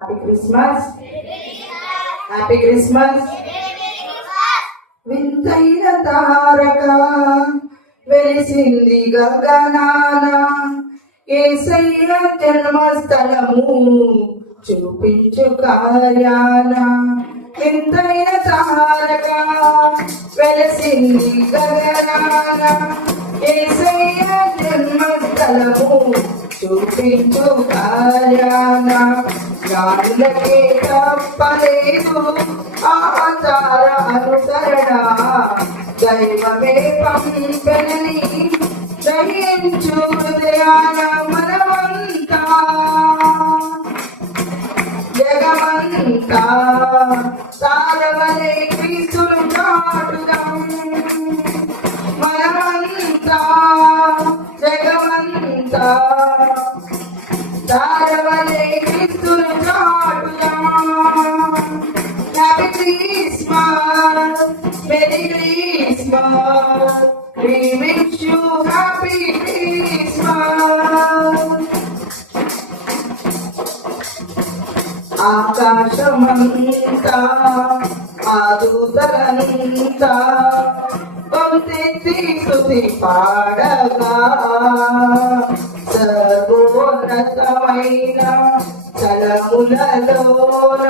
Happy Christmas, happy Christmas. వింతైన తారక వెలిసింది గగనాన, యేసయ్య జన్మస్థలము చూపించు కార్యాన. వింతైన తారక వెలిసింది గగనాన, యేసయ్య జన్మస్థలము చూపించు కార్యాన. గాలులకే తప్పలేదు ఆచార అనుసరణ, దైవమే పంపెనని గ్రహించు హృదయాన. మనమంతా జగమంతా తారవలే క్రీస్తును చాటుదాం. మనమంతా జగమంతా తారవలే క్రీస్తును చాటుదాం. Happy Christmas, merry Christmas, we wish you happy Christmas. ఆకాశమంతా ఆదూతలంతా గొంతెత్తి స్తుతి పాడగా, సర్వోన్నతమైన స్థలములలోన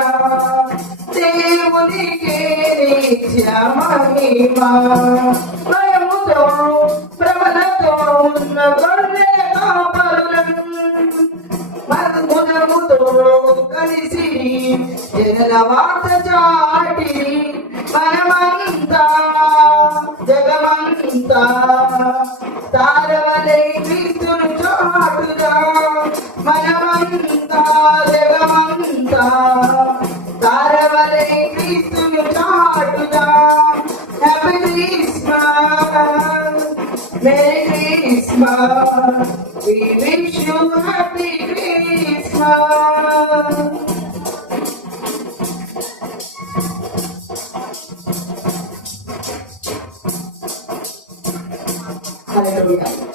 దేవునికి నిత్య మహిమా. భయముతో భ్రమలతో ఉన్న గొర్రెల కాపరులను మధురముతో కలిసి జనల వార్త చాటి. మనమంతా జగమంతా తారవలే క్రీస్తును చాటుదా. మనమంతా జగమంతా తారవలే క్రీస్తును చాటుదా. Happy Christmas, merry Christmas, we wish you happy Christmas. Hallelujah.